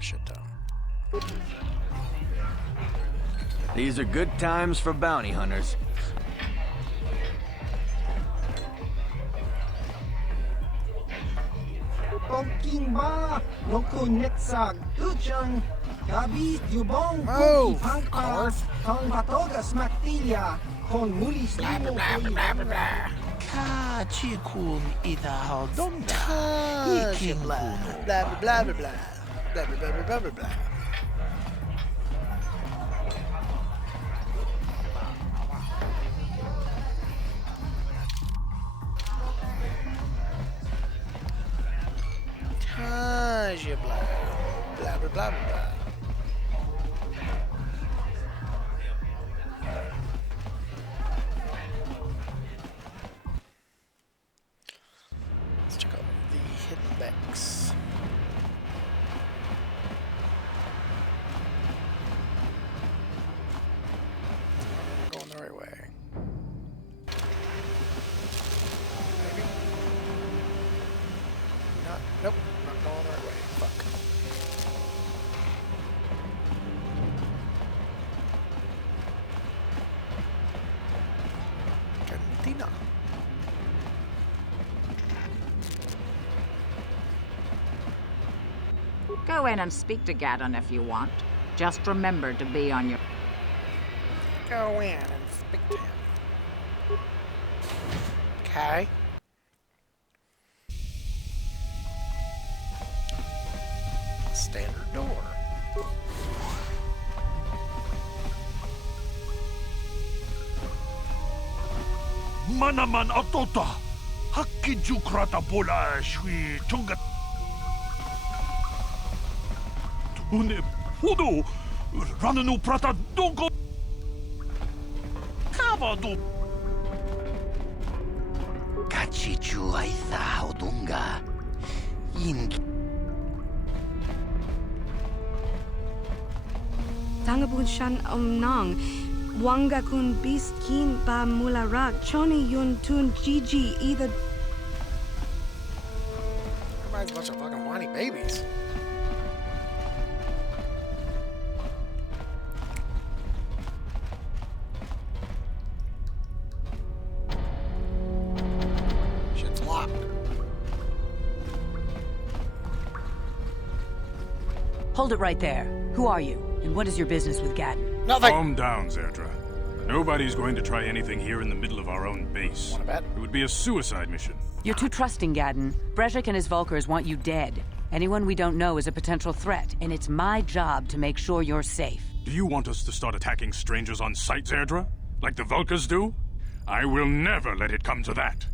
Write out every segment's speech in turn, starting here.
a shit ton. These are good times for bounty hunters. Pogking ba? Noku netsag uchang. Gabi yubong Oh, pangpa. Carth. Tong batogas mactilia. Con mulis limo Ka chikun ida haldonda. Blah, blah, blah, blah, blah, blah. Blah, blah, blah, blah, blah, blah. Taja blah. Blah, blah, blah, blah. Let's check out the hidden decks. Going the right way. Maybe. Not. Nope. Not going the right way. Fuck. Cantina. Go in and speak to Gaddon if you want. Just remember to be on your... Go in and speak to him. Okay. Standard door. Manaman atota. Hakkijukrata bola shwi tunga. Tune podo. Rananu prata dongo. Kavado. Kachichu aitha haudunga. Tangabun shan omnang. Wanga kun beast kin ba mularak. Choni yun tun gigi either. Everybody's a bunch of fucking whiny babies. Shit's locked. Hold it right there. Who are you? And what is your business with Gaddon? Nothing. Calm down, Zerdra. Nobody's going to try anything here in the middle of our own base. Wanna bet? It would be a suicide mission. You're too trusting, Gaddon. Brezhik and his Vulkars want you dead. Anyone we don't know is a potential threat, and it's my job to make sure you're safe. Do you want us to start attacking strangers on sight, Zerdra? Like the Vulkars do? I will never let it come to that.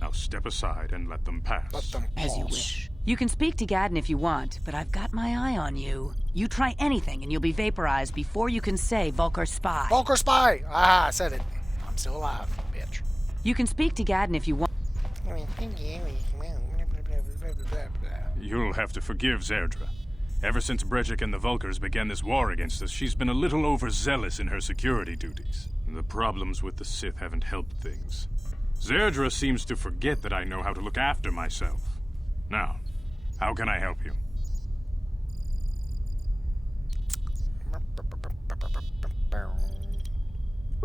Now step aside and let them pass. Let them As you pulse. wish. You can speak to Gaddon if you want, but I've got my eye on you. You try anything and you'll be vaporized before you can say Vulkar spy. Vulkar spy! Ah, I said it. I'm still alive, bitch. You can speak to Gaddon if you want. You'll have to forgive Zerdra. Ever since Brejik and the Vulkars began this war against us, she's been a little overzealous in her security duties. The problems with the Sith haven't helped things. Zerdra seems to forget that I know how to look after myself. Now, how can I help you?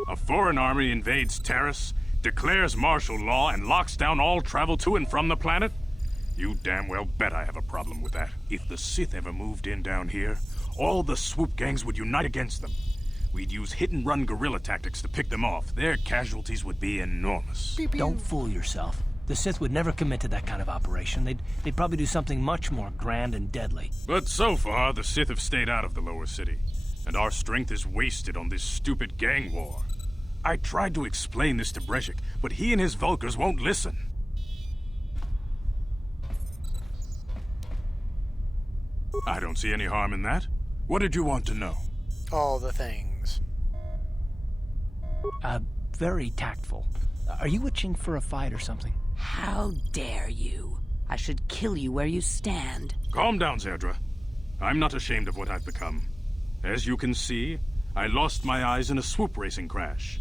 A foreign army invades Terrace, declares martial law, and locks down all travel to and from the planet? You damn well bet I have a problem with that. If the Sith ever moved in down here, all the swoop gangs would unite against them. We'd use hit-and-run guerrilla tactics to pick them off. Their casualties would be enormous. Don't fool yourself. The Sith would never commit to that kind of operation. They'd probably do something much more grand and deadly. But so far, the Sith have stayed out of the lower city, and our strength is wasted on this stupid gang war. I tried to explain this to Brejik, but he and his Vulkars won't listen. I don't see any harm in that. What did you want to know? All the things. Very tactful. Are you itching for a fight or something? How dare you? I should kill you where you stand. Calm down, Zerdra. I'm not ashamed of what I've become. As you can see, I lost my eyes in a swoop racing crash.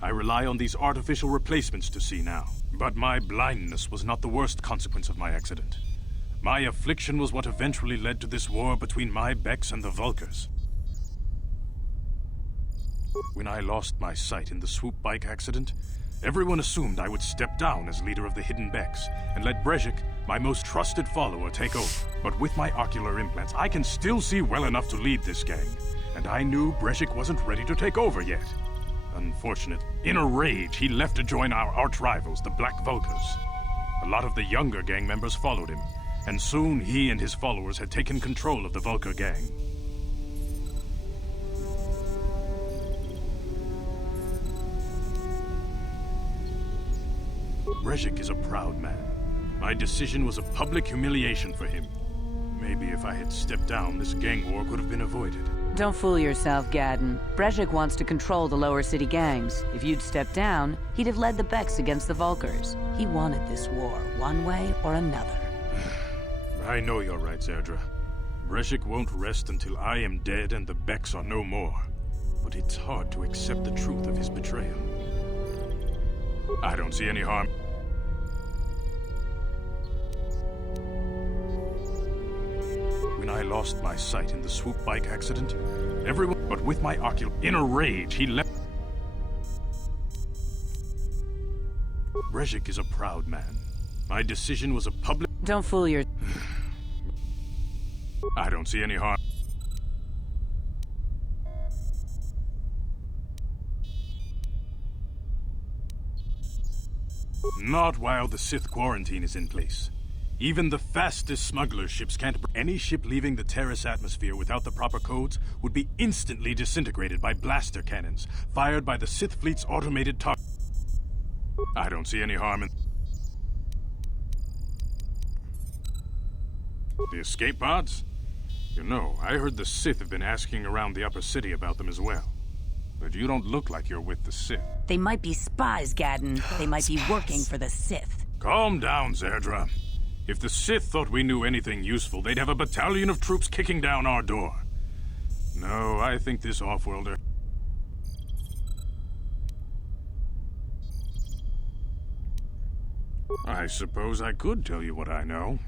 I rely on these artificial replacements to see now. But my blindness was not the worst consequence of my accident. My affliction was what eventually led to this war between my Becks and the Vulkars. When I lost my sight in the swoop bike accident, everyone assumed I would step down as leader of the Hidden Becks and let Brejik, my most trusted follower, take over. But with my ocular implants, I can still see well enough to lead this gang, and I knew Brejik wasn't ready to take over yet. Unfortunately, in a rage, he left to join our arch-rivals, the Black Vulkars. A lot of the younger gang members followed him, and soon he and his followers had taken control of the Vulkar gang. Brejik is a proud man. My decision was a public humiliation for him. Maybe if I had stepped down, this gang war could have been avoided. Don't fool yourself, Gadden. Brejik wants to control the lower city gangs. If you'd stepped down, he'd have led the Becks against the Vulkars. He wanted this war, one way or another. I know you're right, Zerdra. Brejik won't rest until I am dead and the Becks are no more. But it's hard to accept the truth of his betrayal. I don't see any harm. When I lost my sight in the swoop bike accident, everyone, but with my ocular, in a rage, he left. Brejik is a proud man. My decision was a public. Don't fool your. I don't see any harm. Not while the Sith quarantine is in place. Even the fastest smuggler ships can't... Any ship leaving the Terrace atmosphere without the proper codes would be instantly disintegrated by blaster cannons, fired by the Sith fleet's automated target. I don't see any harm in... The escape pods? You know, I heard the Sith have been asking around the upper city about them as well. But you don't look like you're with the Sith. They might be spies, Gadden. They might be working for the Sith. Calm down, Zerdra. If the Sith thought we knew anything useful, they'd have a battalion of troops kicking down our door. No, I think this off-worlder... I suppose I could tell you what I know.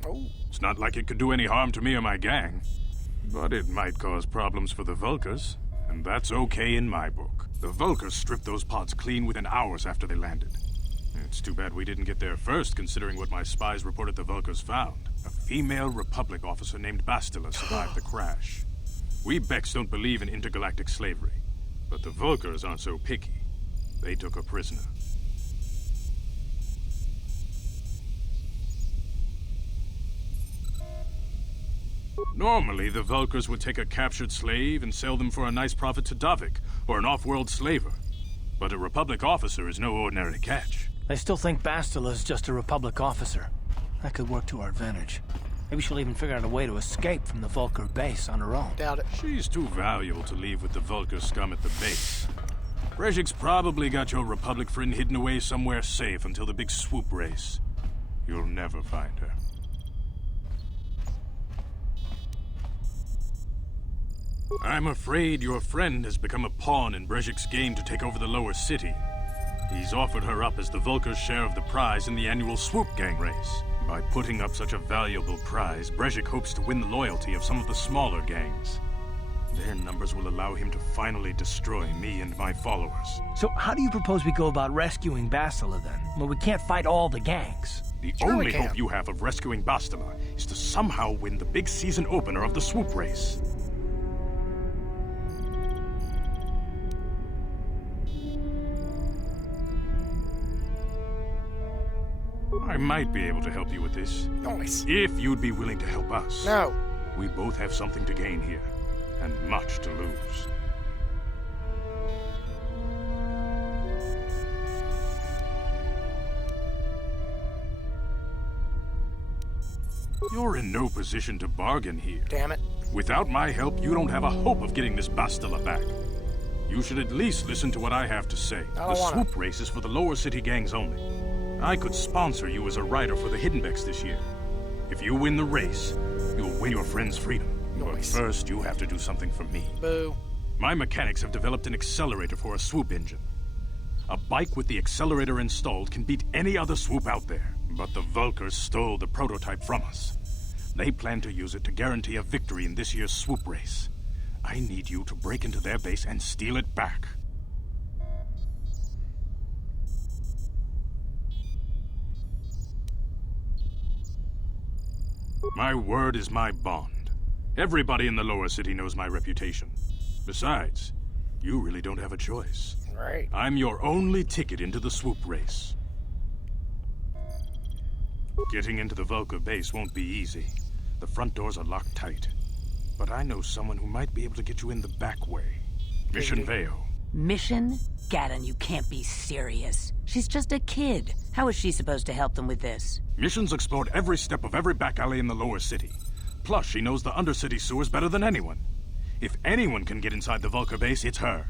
It's not like it could do any harm to me or my gang. But it might cause problems for the Vulkars, and that's okay in my book. The Vulkars stripped those pods clean within hours after they landed. It's too bad we didn't get there first, considering what my spies reported the Vulkars found. A female Republic officer named Bastila survived the crash. We Becks don't believe in intergalactic slavery, but the Vulkars aren't so picky. They took her prisoner. Normally, the Vulkars would take a captured slave and sell them for a nice profit to Davik, or an off-world slaver. But a Republic officer is no ordinary catch. I still think Bastila's just a Republic officer. That could work to our advantage. Maybe she'll even figure out a way to escape from the Vulkar base on her own. Doubt it. She's too valuable to leave with the Vulkar scum at the base. Brejik's probably got your Republic friend hidden away somewhere safe until the big swoop race. You'll never find her. I'm afraid your friend has become a pawn in Brejik's game to take over the lower city. He's offered her up as the Vulkar's share of the prize in the annual swoop gang race. By putting up such a valuable prize, Brejik hopes to win the loyalty of some of the smaller gangs. Their numbers will allow him to finally destroy me and my followers. So how do you propose we go about rescuing Bastila then? Well, we can't fight all the gangs. The Sure we only can. hope you have of rescuing Bastila is to somehow win the big season opener of the swoop race. I might be able to help you with this. Nice. If you'd be willing to help us. No. We both have something to gain here, and much to lose. You're in no position to bargain here. Damn it. Without my help, you don't have a hope of getting this Bastila back. You should at least listen to what I have to say. I The don't wanna. swoop race is for the lower city gangs only. I could sponsor you as a rider for the Hidden Becks this year. If you win the race, you'll win your friend's freedom. Nice. But first, you have to do something for me. Boo. My mechanics have developed an accelerator for a swoop engine. A bike with the accelerator installed can beat any other swoop out there. But the Vulkars stole the prototype from us. They plan to use it to guarantee a victory in this year's swoop race. I need you to break into their base and steal it back. My word is my bond. Everybody in the lower city knows my reputation. Besides, you really don't have a choice. Right. I'm your only ticket into the swoop race. Getting into the Vulcar base won't be easy. The front doors are locked tight. But I know someone who might be able to get you in the back way. Mission Veo. Mission? Gaddon, you can't be serious. She's just a kid. How is she supposed to help them with this? Mission's explored every step of every back alley in the lower city. Plus, she knows the undercity sewers better than anyone. If anyone can get inside the Vulcar base, it's her.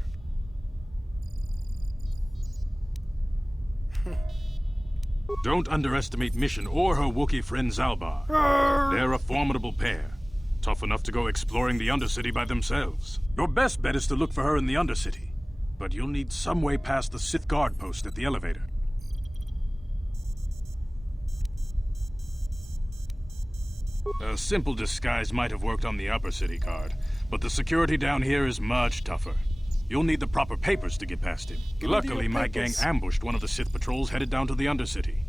Don't underestimate Mission or her Wookiee friend Zalbar. They're a formidable pair. Tough enough to go exploring the Undercity by themselves. Your best bet is to look for her in the Undercity. But you'll need some way past the Sith guard post at the elevator. A simple disguise might have worked on the Upper City guard, but the security down here is much tougher. You'll need the proper papers to get past him. Luckily, my gang ambushed one of the Sith patrols headed down to the Undercity.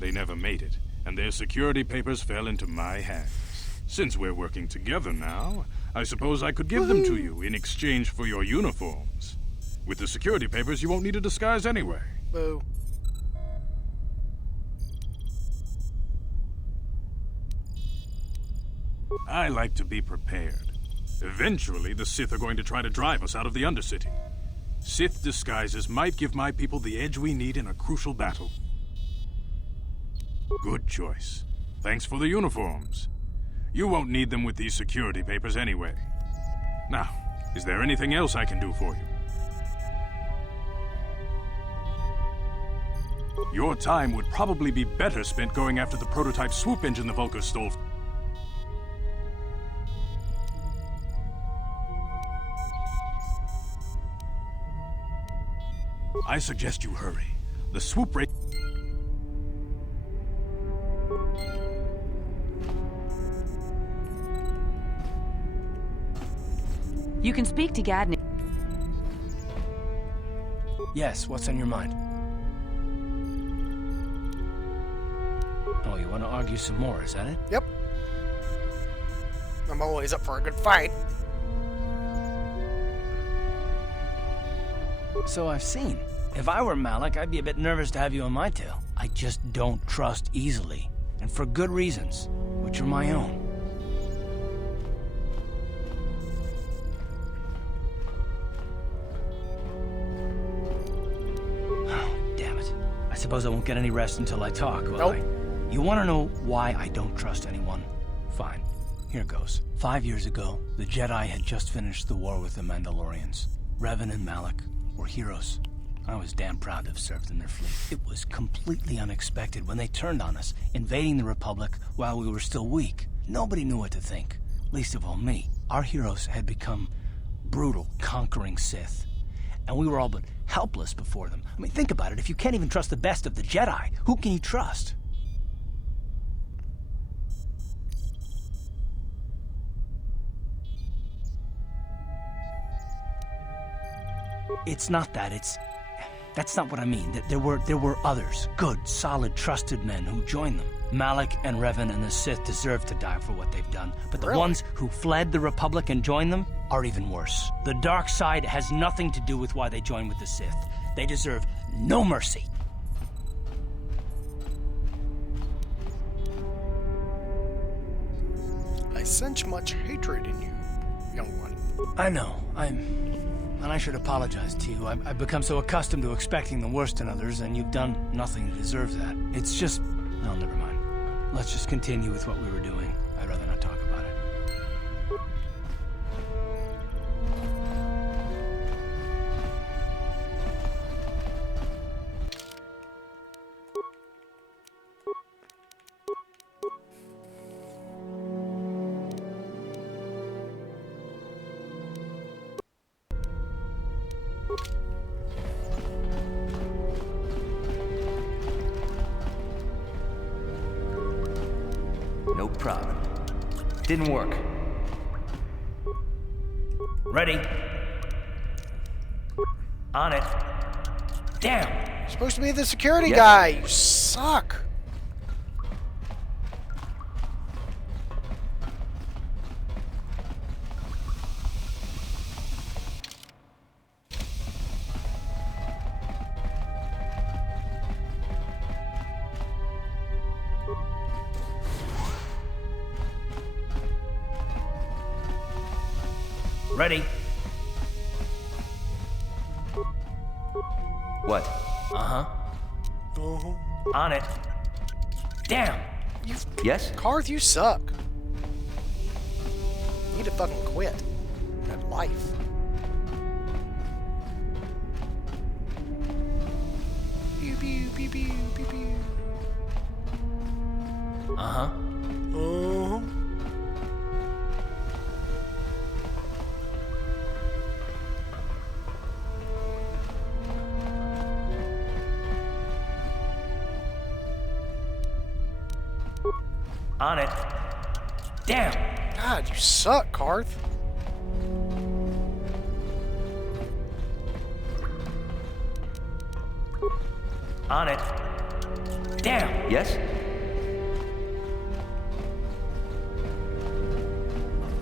They never made it, and their security papers fell into my hands. Since we're working together now, I suppose I could give them to you in exchange for your uniforms. With the security papers, you won't need a disguise anyway. Boo. I like to be prepared. Eventually, the Sith are going to try to drive us out of the Undercity. Sith disguises might give my people the edge we need in a crucial battle. Good choice. Thanks for the uniforms. You won't need them with these security papers anyway. Now, is there anything else I can do for you? Your time would probably be better spent going after the prototype swoop engine the Vulcar stole. I suggest you hurry. The swoop rate... You can speak to Gaddon. Yes, what's on your mind? Oh, you want to argue some more, is that it? Yep. I'm always up for a good fight. So I've seen. If I were Malak, I'd be a bit nervous to have you on my tail. I just don't trust easily. And for good reasons, which are my own. Oh, damn it. I suppose I won't get any rest until I talk, will I? You want to know why I don't trust anyone? Fine. Here goes. 5 years ago, the Jedi had just finished the war with the Mandalorians. Revan and Malak were heroes. I was damn proud to have served in their fleet. It was completely unexpected when they turned on us, invading the Republic while we were still weak. Nobody knew what to think, least of all me. Our heroes had become brutal, conquering Sith, and we were all but helpless before them. I mean, think about it. If you can't even trust the best of the Jedi, who can you trust? It's not that, that's not what I mean. There were others, good, solid, trusted men who joined them. Malak and Revan and the Sith deserve to die for what they've done, but the ones who fled the Republic and joined them are even worse. The dark side has nothing to do with why they joined with the Sith. They deserve no mercy. I sense much hatred in you, young one. I know, and I should apologize to you. I've become so accustomed to expecting the worst in others, and you've done nothing to deserve that. It's just... no, never mind. Let's just continue with what we were doing. I'd rather not talk about it. No problem. Didn't work. Ready. On it. Damn! You're supposed to be the security Yes. guy. You suck. Ready. What? Uh-huh. On it. Damn! Yes? Carth, you suck. You need to fucking quit that life. Pew pew pew pew pew pew. Uh-huh. On it. Damn! God, you suck, Carth. On it. Damn! Yes?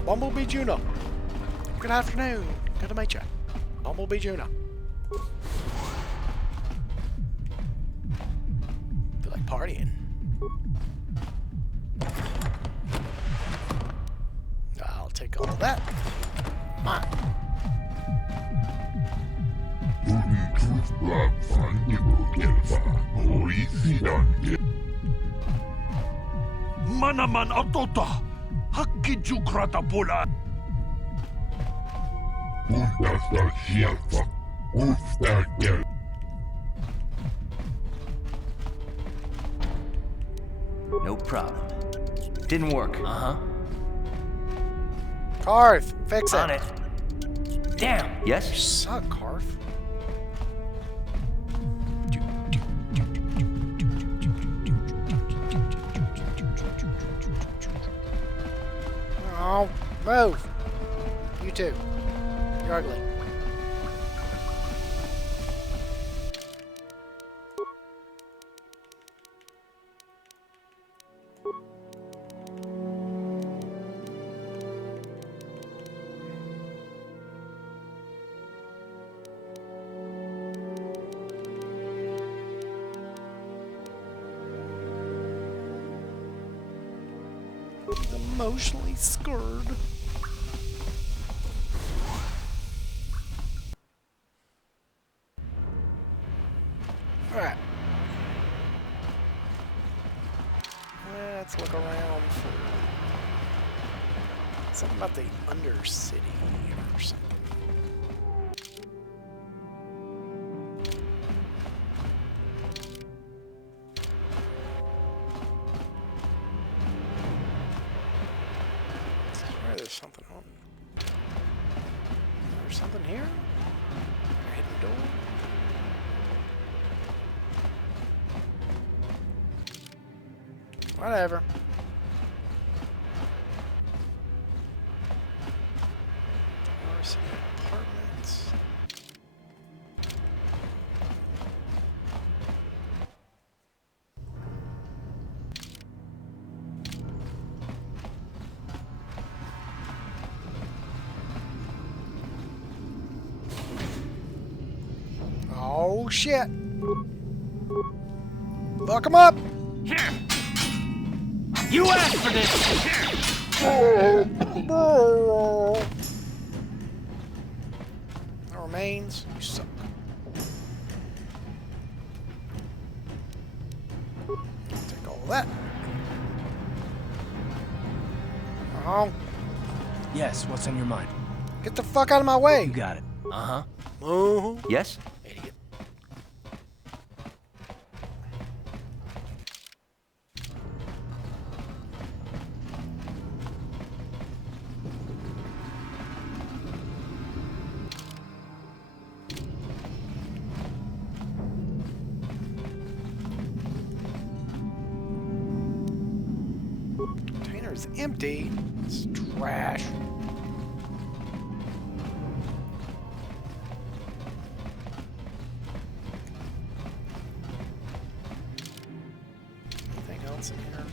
Bumblebee Juno. Good afternoon. Good to meet you. Bumblebee Juno. Feel like partying. I'll take all of that. Come Manaman autota! Hakiju krata pula! No problem. Didn't work. Uh-huh. Carth, fix it. On it. Damn! You Yes? suck, Carth. Oh, move. You too. You're ugly. Emotionally scared. Alright. Let's look around for something about the Undercity or something. There's something on. There's something here? A hidden door? Whatever. University apartments. Oh shit! Fuck him up! You asked for this! The remains, you suck. Take all that. Oh, Yes, what's on your mind? get the fuck out of my way! You got it. Uh-huh. Yes? Idiot. Containers was empty. It's trash. Anything else in here?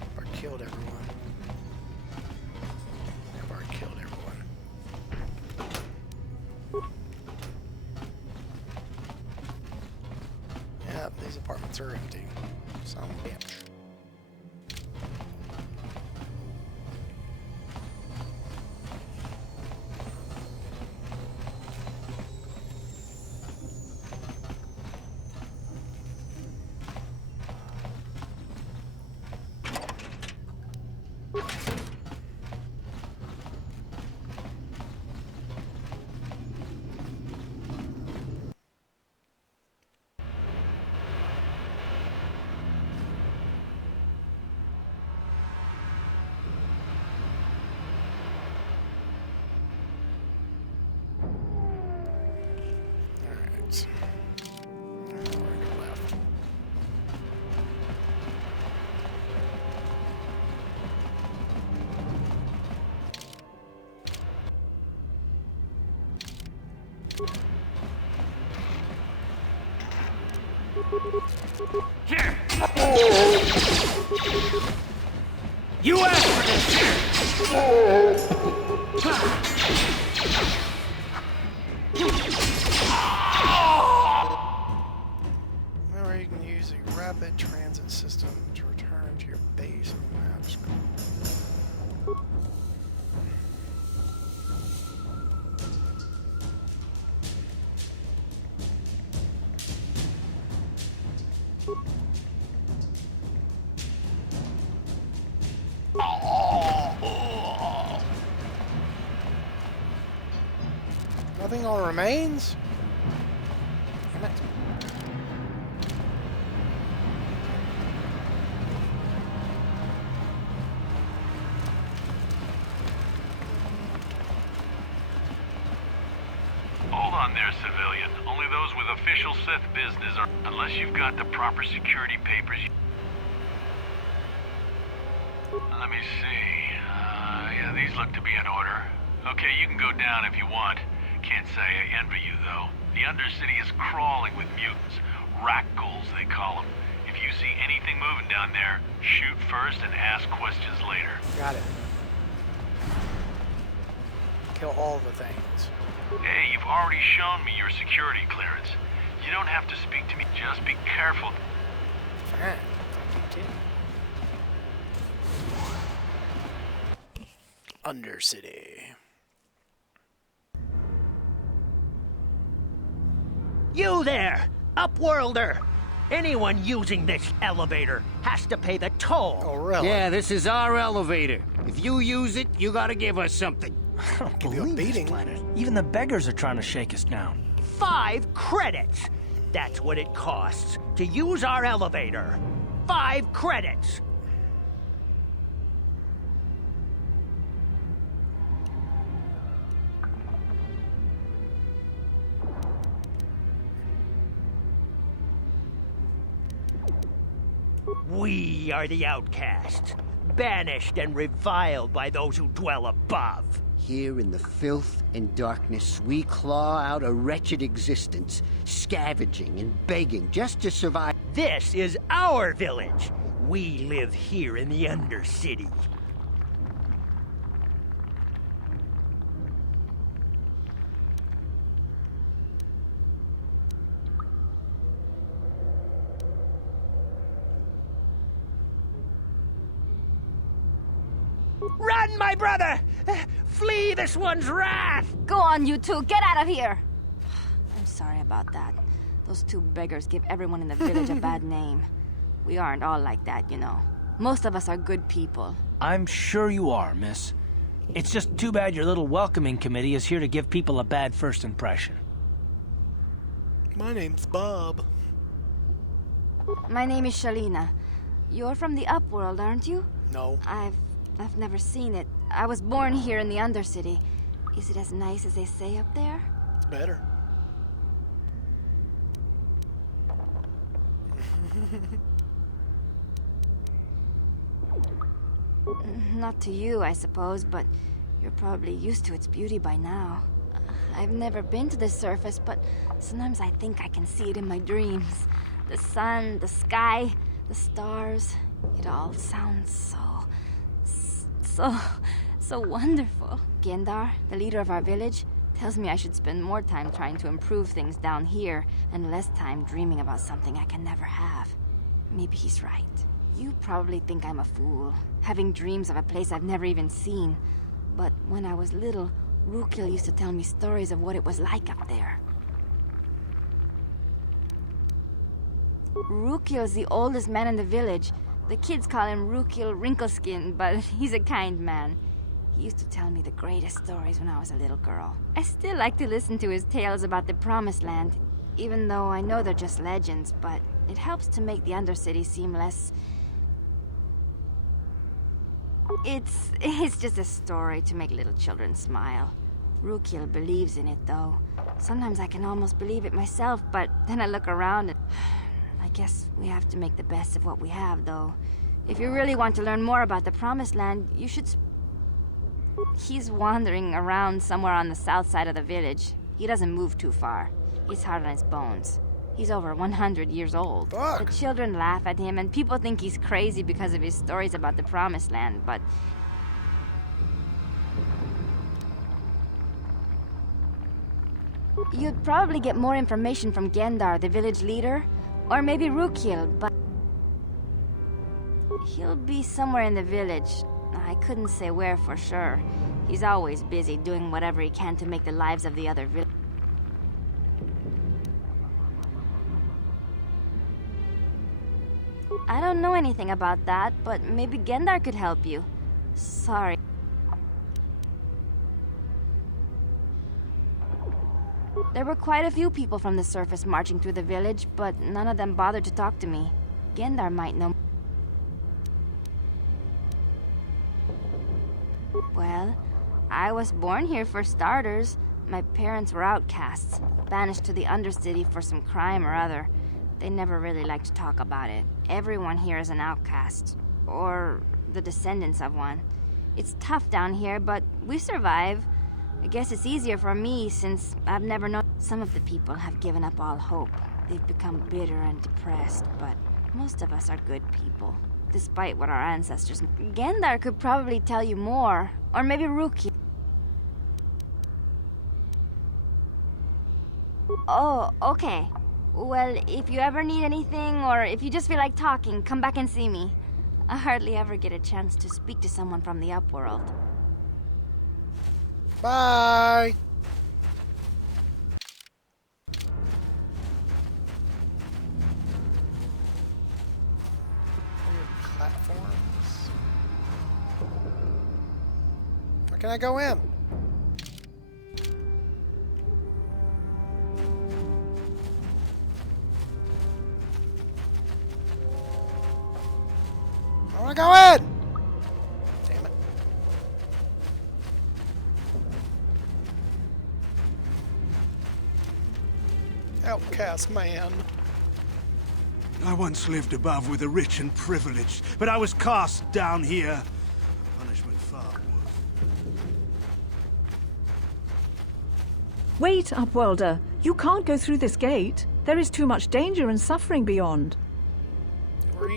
I've already killed everyone. I've already killed everyone. Yeah, these apartments are empty. Some bitch. Here! You asked for this! Remember, you can use a rapid transit system to return to your base on the map screen. Nothing all remains? Damn it. Hold on there, civilian. Only those with official Sith business are... Unless you've got the proper security papers... Let me see. Yeah, these look to be in order. Okay, you can go down if you want. Can't say I envy you, though. The Undercity is crawling with mutants. Rakghouls, they call them. If you see anything moving down there, shoot first and ask questions later. Got it. Kill all the things. Hey, you've already shown me your security clearance. You don't have to speak to me. Just be careful. Fine. Undercity. You there! Upworlder! Anyone using this elevator has to pay the toll. Oh, really? Yeah, this is our elevator. If you use it, you gotta give us something. I don't Give you a believe this beating. planet. Even the beggars are trying to shake us down. 5 credits! That's what it costs to use our elevator. 5 credits! We are the outcasts, banished and reviled by those who dwell above. Here in the filth and darkness, we claw out a wretched existence, scavenging and begging just to survive. This is our village. We live here in the Undercity. Run, my brother! Flee this one's wrath! Go on, you two. Get out of here. I'm sorry about that. Those 2 beggars give everyone in the village a bad name. We aren't all like that, you know. Most of us are good people. I'm sure you are, miss. It's just too bad your little welcoming committee is here to give people a bad first impression. My name's Bob. My name is Shalina. You're from the Upworld, aren't you? No. I've never seen it. I was born here in the Undercity. Is it as nice as they say up there? It's better. Not to you, I suppose, but you're probably used to its beauty by now. I've never been to the surface, but sometimes I think I can see it in my dreams. The sun, the sky, the stars. It all sounds so wonderful. Gendar, the leader of our village, tells me I should spend more time trying to improve things down here and less time dreaming about something I can never have. Maybe he's right. You probably think I'm a fool, having dreams of a place I've never even seen. But when I was little, Rukil used to tell me stories of what it was like up there. Rukil's the oldest man in the village. The kids call him Rukil Wrinkleskin, but he's a kind man. He used to tell me the greatest stories when I was a little girl. I still like to listen to his tales about the Promised Land, even though I know they're just legends, but it helps to make the Undercity seem less... It's just a story to make little children smile. Rukil believes in it, though. Sometimes I can almost believe it myself, but then I look around and... I guess we have to make the best of what we have, though. If you really want to learn more about the Promised Land, you should... He's wandering around somewhere on the south side of the village. He doesn't move too far. He's hard on his bones. He's over 100 years old. Fuck. The children laugh at him, and people think he's crazy because of his stories about the Promised Land, but... You'd probably get more information from Gendar, the village leader, or maybe Rukil, but... He'll be somewhere in the village. I couldn't say where for sure. He's always busy doing whatever he can to make the lives of the other villagers. I don't know anything about that, but maybe Gendar could help you. Sorry. There were quite a few people from the surface marching through the village, but none of them bothered to talk to me. Gendar might know. Well, I was born here for starters. My parents were outcasts, banished to the Undercity for some crime or other. They never really liked to talk about it. Everyone here is an outcast, or the descendants of one. It's tough down here, but we survive. I guess it's easier for me since I've never known... Some of the people have given up all hope. They've become bitter and depressed, but most of us are good people, despite what our ancestors... Gendar could probably tell you more, or maybe Rukil. Oh, okay. Well, if you ever need anything, or if you just feel like talking, come back and see me. I hardly ever get a chance to speak to someone from the Upworld. Bye! Weird platforms. Where can I go in? I wanna go in! Damn it. Outcast man. I once lived above with the rich and privileged, but I was cast down here. Punishment far worse. Wait, Upworlder. You can't go through this gate. There is too much danger and suffering beyond.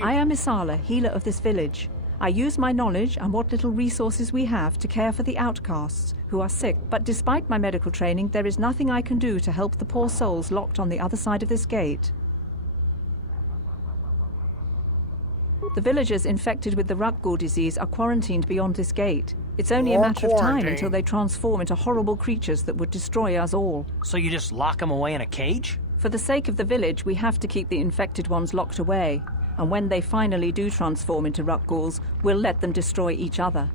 I am Isala, healer of this village. I use my knowledge and what little resources we have to care for the outcasts who are sick, but despite my medical training, there is nothing I can do to help the poor souls locked on the other side of this gate. The villagers infected with the Rukgul disease are quarantined beyond this gate. It's only a matter of time until they transform into horrible creatures that would destroy us all. So you just lock them away in a cage? For the sake of the village, we have to keep the infected ones locked away. And when they finally do transform into Rukguls, we'll let them destroy each other.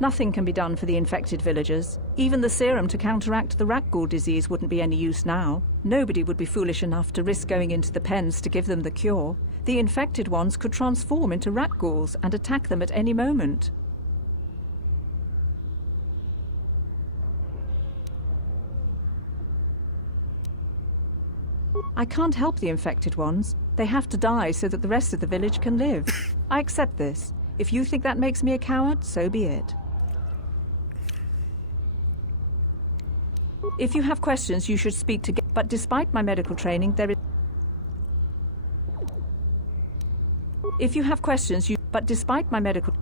Nothing can be done for the infected villagers. Even the serum to counteract the Rukgul disease wouldn't be any use now. Nobody would be foolish enough to risk going into the pens to give them the cure. The infected ones could transform into Rukguls and attack them at any moment. I can't help the infected ones. They have to die so that the rest of the village can live. I accept this. If you think that makes me a coward, so be it. If you have questions, you should speak to... But despite my medical training, there is... If you have questions, you... But despite my medical...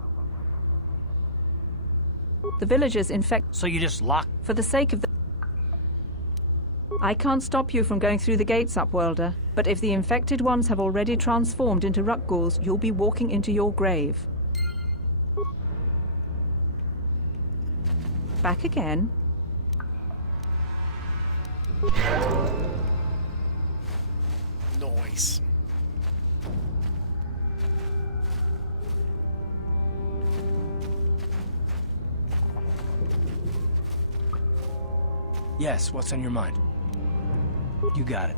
The villagers infect... So you just lock... For the sake of the... I can't stop you from going through the gates, Upworlder, but if the infected ones have already transformed into Ruckghouls, you'll be walking into your grave. Back again. Noise. Yes, what's on your mind? You got it.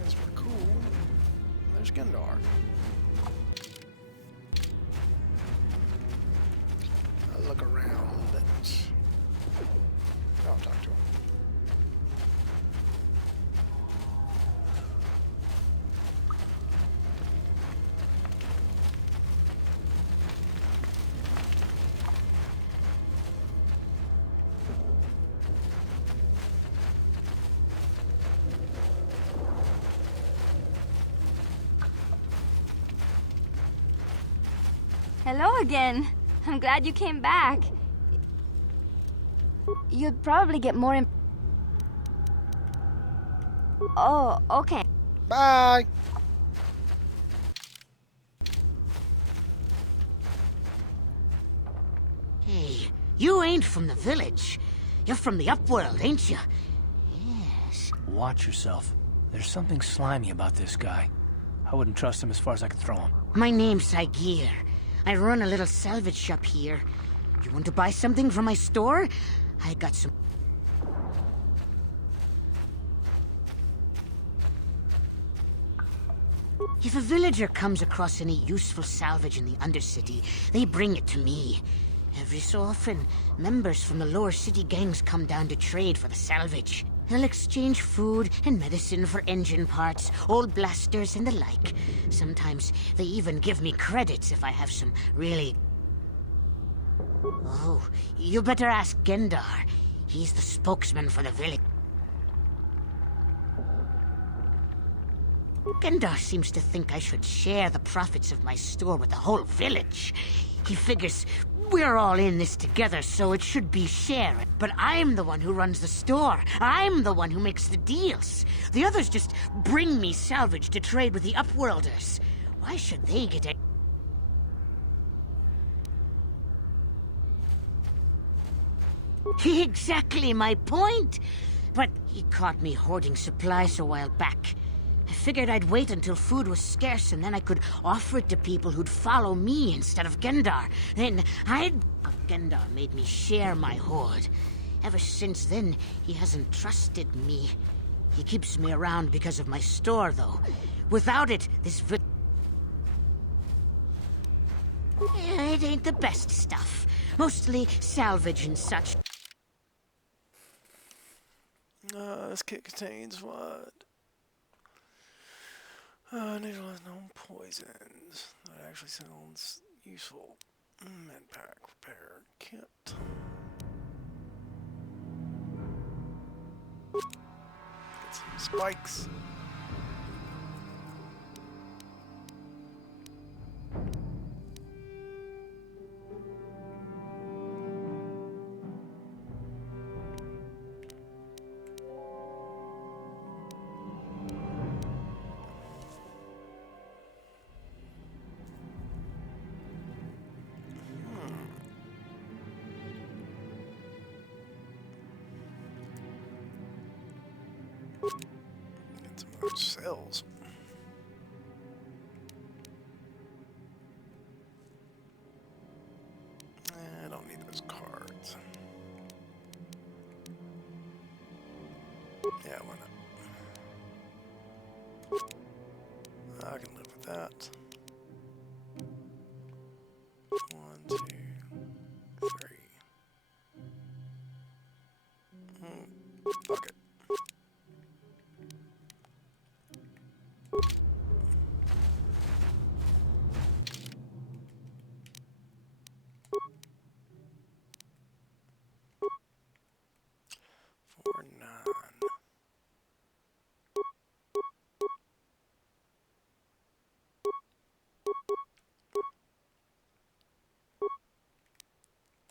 That's pretty cool. There's Gendar. I'll look around a little bit. I'll talk to him. Hello again. I'm glad you came back. You'd probably get more Oh, okay. Bye! Hey, you ain't from the village. You're from the Upworld, ain't you? Yes. Watch yourself. There's something slimy about this guy. I wouldn't trust him as far as I could throw him. My name's Saigir. I run a little salvage shop here. You want to buy something from my store? I got some... If a villager comes across any useful salvage in the Undercity, they bring it to me. Every so often, members from the lower city gangs come down to trade for the salvage. They'll exchange food and medicine for engine parts, old blasters and the like. Sometimes they even give me credits if I have some really... Oh, you better ask Gendar. He's the spokesman for the village. Gendar seems to think I should share the profits of my store with the whole village. He figures we're all in this together, so it should be shared. But I'm the one who runs the store. I'm the one who makes the deals. The others just bring me salvage to trade with the Upworlders. Why should they get it? Exactly my point. But he caught me hoarding supplies a while back. I figured I'd wait until food was scarce and then I could offer it to people who'd follow me instead of Gendar. Then Gendar made me share my hoard. Ever since then, he hasn't trusted me. He keeps me around because of my store, though. Without it, this it ain't the best stuff. Mostly salvage and such. This kit contains what? Neutralize known poisons. That actually sounds useful. Medpack repair kit. Get some spikes. Get some more cells. I don't need those cards. Yeah, why not? I can live with that. 1, 2, 3. or none.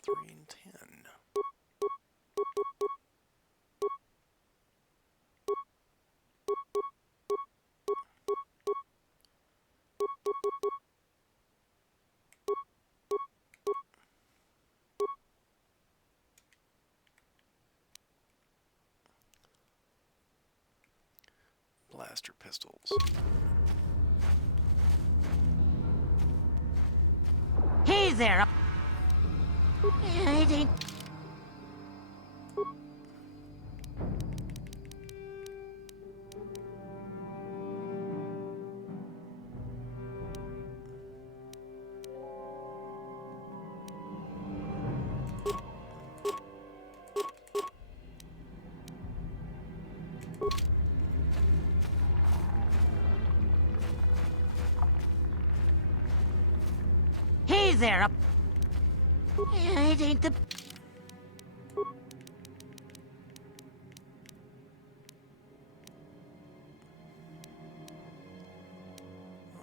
Three and 10. Blaster pistols. Hey there. It ain't... Hey there. It ain't the...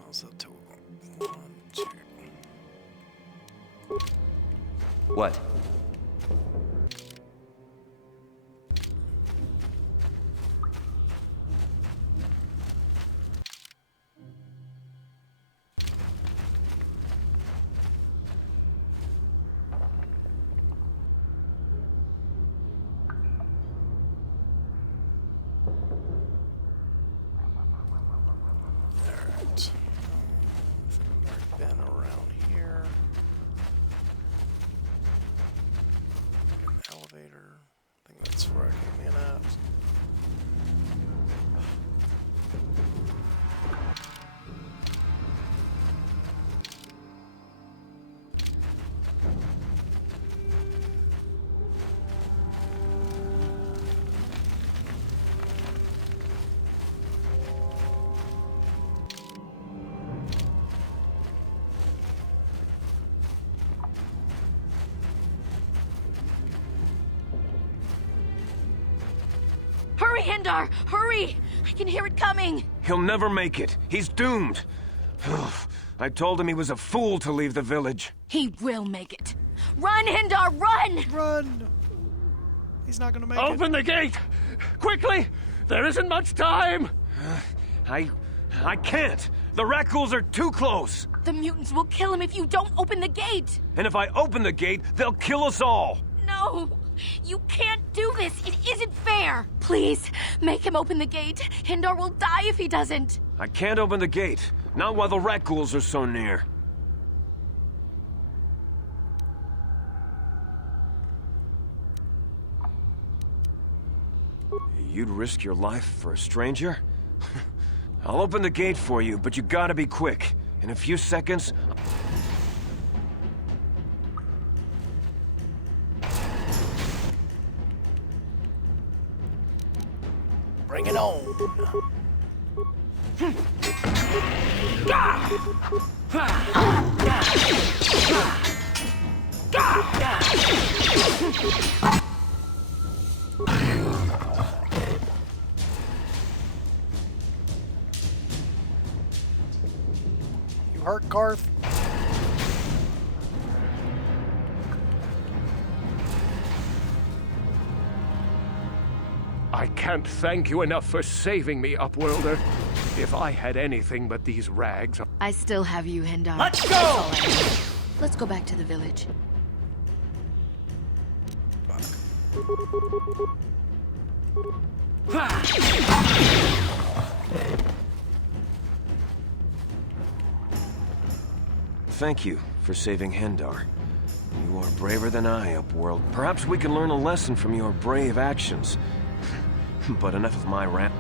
Also, 1, 2. What? Alright. I've been around here. An elevator. I think that's where I came in at. Hurry, Hindar! Hurry! I can hear it coming! He'll never make it. He's doomed. I told him he was a fool to leave the village. He will make it. Run, Hindar, run! Run! He's not gonna make it. Open the gate! Quickly! There isn't much time! I can't. The Rakghouls are too close. The mutants will kill him if you don't open the gate! And if I open the gate, they'll kill us all. No! You can't do this! It isn't fair! Please, make him open the gate. Hindar will die if he doesn't. I can't open the gate. Not while the Rakghouls are so near. You'd risk your life for a stranger? I'll open the gate for you, but you gotta be quick. In a few seconds... Bring it on! You hurt, Garth? I can't thank you enough for saving me, Upworlder. If I had anything but these rags... I still have you, Hindar. Let's go! Let's go back to the village. Thank you for saving Hindar. You are braver than I, Upworld. Perhaps we can learn a lesson from your brave actions. But enough of my rant.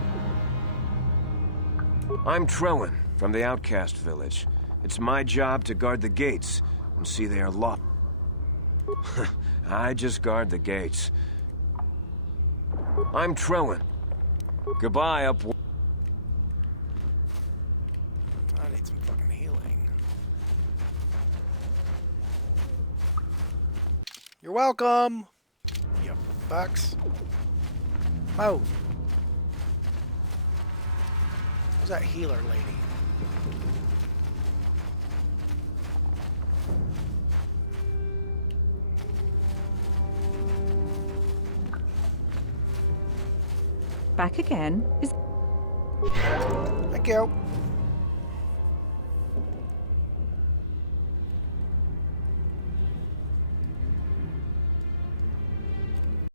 I'm Trellin, from the Outcast Village. It's my job to guard the gates, and see they are locked. I just guard the gates. I'm Trellin. Goodbye, Upworld. I need some fucking healing. You're welcome! You fucks. Oh. Who's that healer lady? Back again? Thank you.